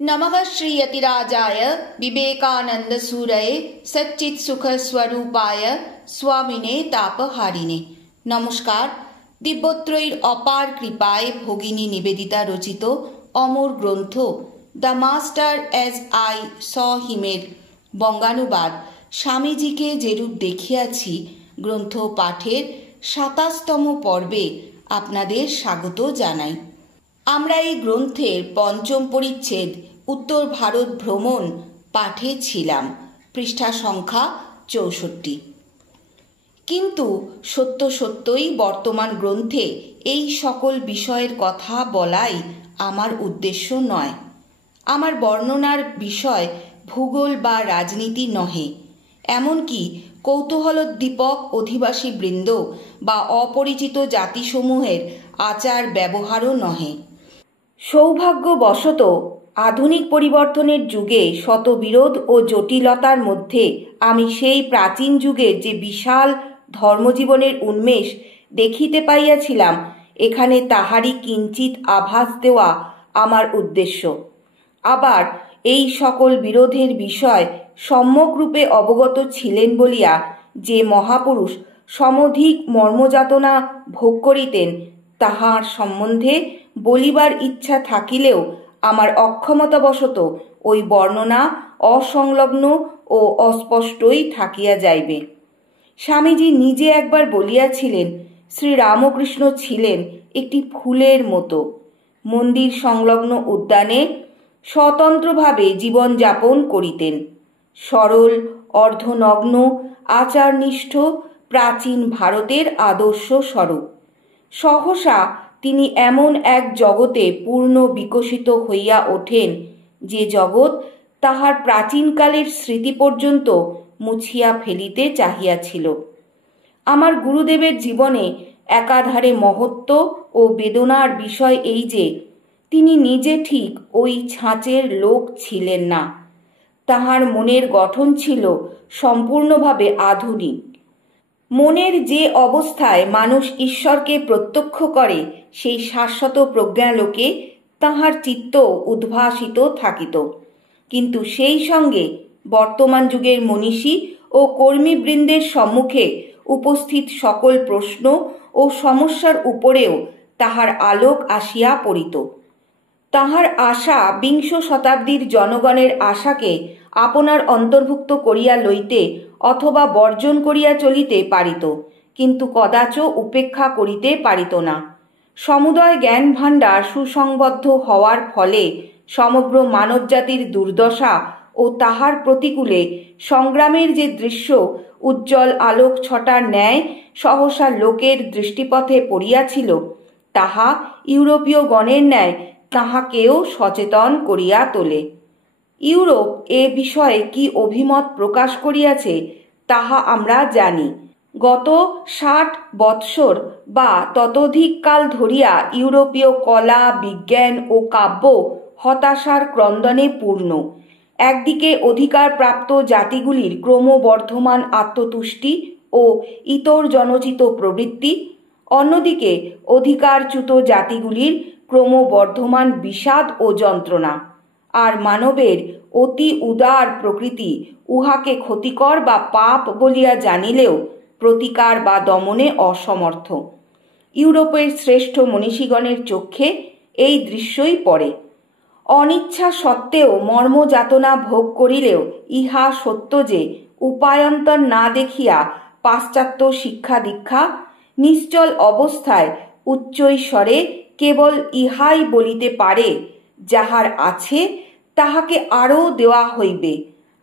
नमः श्री यतिराजाय विवेकानंद सूरये सच्चित सुख स्वरूपाय स्वामिने तापहारिणे। नमस्कार। दिव्यत्रयীর অপার কৃপায় ভগিনী নিবেদিতা রচিত অমর গ্রন্থ the master as I saw হিমের বঙ্গানুবাদ স্বামীজিকে যেরূপ দেখিয়াছি গ্রন্থ পাঠের ২৭তম পর্বে আপনাদের স্বাগত জানাই। আমরা এই গ্রন্থের পঞ্চম পরিচ্ছেদ উত্তর ভারত ভ্রমণ পাঠে ছিলাম, পৃষ্ঠা সংখ্যা ৬৪। কিন্তু সত্য সত্যই বর্তমান গ্রন্থে এই সকল বিষয়ের কথা বলাই আমার উদ্দেশ্য নয়। আমার বর্ণনার বিষয় ভূগোল বা রাজনীতি নহে, এমনকি কৌতূহলোদ্দীপক অধিবাসী বৃন্দ বা অপরিচিত জাতিসমূহের আচার ব্যবহারও নহে। সৌভাগ্যবশত আধুনিক পরিবর্তনের যুগে শত বিরোধ ও জটিলতার মধ্যে আমি সেই প্রাচীন যুগের যে বিশাল ধর্মজীবনের উন্মেষ দেখিতে পাইয়াছিলাম, এখানে তাহারই কিঞ্চিত আভাস দেওয়া আমার উদ্দেশ্য। আবার এই সকল বিরোধের বিষয় সম্যকরূপে অবগত ছিলেন বলিয়া যে মহাপুরুষ সমধিক মর্মযাতনা ভোগ করিতেন, তাহার সম্বন্ধে বলিবার ইচ্ছা থাকিলেও আমার অক্ষমতাবশত ওই বর্ণনা অসংলগ্ন ও অস্পষ্টই থাকিয়া যাইবে। স্বামীজি নিজে একবার বলিয়াছিলেন, শ্রীরামকৃষ্ণ ছিলেন একটি ফুলের মতো, মন্দির সংলগ্ন উদ্যানে স্বতন্ত্রভাবে জীবনযাপন করিতেন। সরল, অর্ধনগ্ন, আচারনিষ্ঠ প্রাচীন ভারতের আদর্শ স্বরূপ। সহসা তিনি এমন এক জগতে পূর্ণ বিকশিত হইয়া ওঠেন, যে জগৎ তাহার প্রাচীনকালের স্মৃতি পর্যন্ত মুছিয়া ফেলিতে চাহিয়াছিল। আমার গুরুদেবের জীবনে একাধারে মহত্ব ও বেদনার বিষয় এই যে তিনি নিজে ঠিক ওই ছাঁচের লোক ছিলেন না। তাহার মনের গঠন ছিল সম্পূর্ণভাবে আধুনিক। মনের যে অবস্থায় মানুষ ঈশ্বরকে প্রত্যক্ষ করে, সেই শাশ্বত প্রজ্ঞালোকে তাহার চিত্ত উদ্ভাসিত থাকিত। কিন্তু সেই সঙ্গে বর্তমান যুগের মনীষী ও কর্মীবৃন্দের সম্মুখে উপস্থিত সকল প্রশ্ন ও সমস্যার উপরেও তাহার আলোক আসিয়া পড়িত। তাহার আশা বিংশ শতাব্দীর জনগণের আশাকে আপনার অন্তর্ভুক্ত করিয়া লইতে অথবা বর্জন করিয়া চলিতে পারিত, কিন্তু কদাচ উপেক্ষা করিতে পারিত না। সমুদয় জ্ঞান ভাণ্ডার সুসংবদ্ধ হওয়ার ফলে সমগ্র মানবজাতির দুর্দশা ও তাহার প্রতিকূলে সংগ্রামের যে দৃশ্য উজ্জ্বল আলোক ছটার ন্যায় সহসা লোকের দৃষ্টিপথে পড়িয়াছিল, তাহা ইউরোপীয় গণের ন্যায় তাহাকেও সচেতন করিয়া তোলে। ইউরোপ এ বিষয়ে কি অভিমত প্রকাশ করিয়াছে তাহা আমরা জানি। গত ৬০ বৎসর বা ততোধিক কাল ধরিয়া ইউরোপীয় কলা, বিজ্ঞান ও কাব্য হতাশার ক্রন্দনে পূর্ণ। একদিকে অধিকারপ্রাপ্ত জাতিগুলির ক্রমবর্ধমান আত্মতুষ্টি ও ইতর জনচিত প্রবৃত্তি, অন্যদিকে অধিকারচ্যুত জাতিগুলির ক্রমবর্ধমান বিষাদ ও যন্ত্রণা। আর মানবের অতি উদার প্রকৃতি উহাকে ক্ষতিকর বা পাপ বলিয়া জানিলেও প্রতিকার বা দমনে অসমর্থ। ইউরোপের শ্রেষ্ঠ মনীষীগণের চক্ষে এই দৃশ্যই পড়ে। অনিচ্ছা সত্ত্বেও মর্মযাতনা ভোগ করিলেও ইহা সত্য যে উপায়ন্তর না দেখিয়া পাশ্চাত্য শিক্ষা দীক্ষা নিশ্চল অবস্থায় উচ্চৈঃস্বরে কেবল ইহাই বলিতে পারে, যাহার আছে তাহাকে আরও দেওয়া হইবে,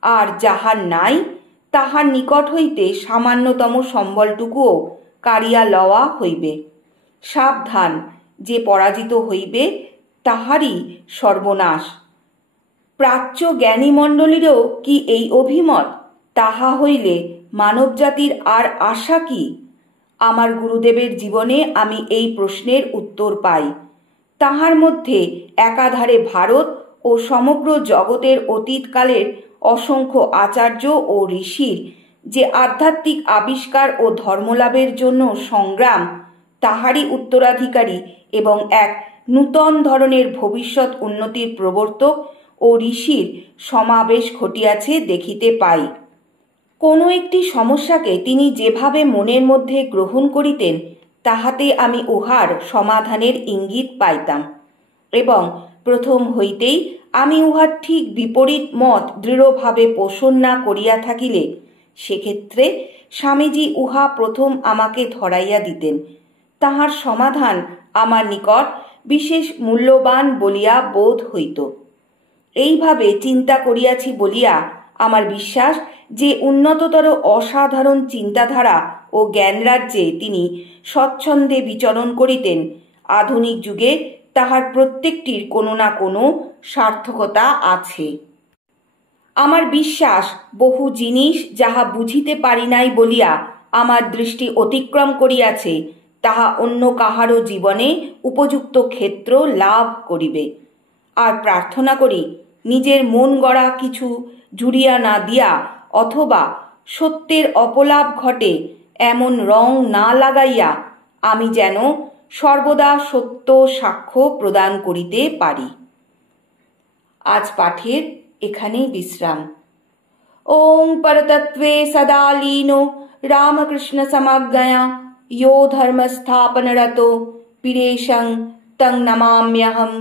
আর যাহার নাই তাহার নিকট হইতে সামান্যতম সম্বলটুকুও কাড়িয়া লওয়া হইবে। সাবধান, যে পরাজিত হইবে তাহারই সর্বনাশ। প্রাচ্য জ্ঞানীমণ্ডলীরও কি এই অভিমত? তাহা হইলে মানবজাতির আর আশা কি? আমার গুরুদেবের জীবনে আমি এই প্রশ্নের উত্তর পাই। তাহার মধ্যে একাধারে ভারত ও সমগ্র জগতের অতীতকালের অসংখ্য আচার্য ও ঋষির যে আধ্যাত্মিক আবিষ্কার ও ধর্মলাভের জন্য সংগ্রাম, তাহারই উত্তরাধিকারী এবং এক নূতন ধরনের ভবিষ্যৎ উন্নতির প্রবর্তক ও ও ঋষির সমাবেশ ঘটিয়াছে দেখিতে পাই। কোনো একটি সমস্যাকে তিনি যেভাবে মনের মধ্যে গ্রহণ করিতেন, তাহাতে আমি উহার সমাধানের ইঙ্গিত পাইতাম, এবং প্রথম হইতেই আমি উহার ঠিক বিপরীত মত দৃঢ়ভাবে পোষণ না করিয়া থাকিলে সেক্ষেত্রে স্বামীজি উহা প্রথম আমাকে ধরাইয়া দিতেন। তাহার সমাধান আমার নিকট বিশেষ মূল্যবান বলিয়া বোধ হইত। এইভাবে চিন্তা করিয়াছি বলিয়া আমার বিশ্বাস যে উন্নততর অসাধারণ চিন্তাধারা ও জ্ঞানরাজ্যে তিনি স্বচ্ছন্দে বিচরণ করিতেন, আধুনিক যুগে তাহার প্রত্যেকটির কোনো না কোনো সার্থকতা আছে। আমার বিশ্বাস বহু জিনিস যাহা বুঝিতে পারি নাই বলিয়া আমার দৃষ্টি অতিক্রম করিয়াছে, তাহা অন্য কাহারও জীবনে উপযুক্ত ক্ষেত্র লাভ করিবে। আর প্রার্থনা করি নিজের মন গড়া কিছু জুড়িয়া না দিয়া অথবা সত্যের অপলাভ ঘটে এমন রং না লাগাইয়া আমি যেন সর্বদা সত্য সাক্ষ্য প্রদান করিতে পারি। আজ পাঠের এখানেই বিশ্রাম। ওং পরতত্ত্বে সদা লীনো রামকৃষ্ণ সমাজ্ঞয়া यो धर्मस्थापनरतो पीरेशं तं नमाम्यहम्।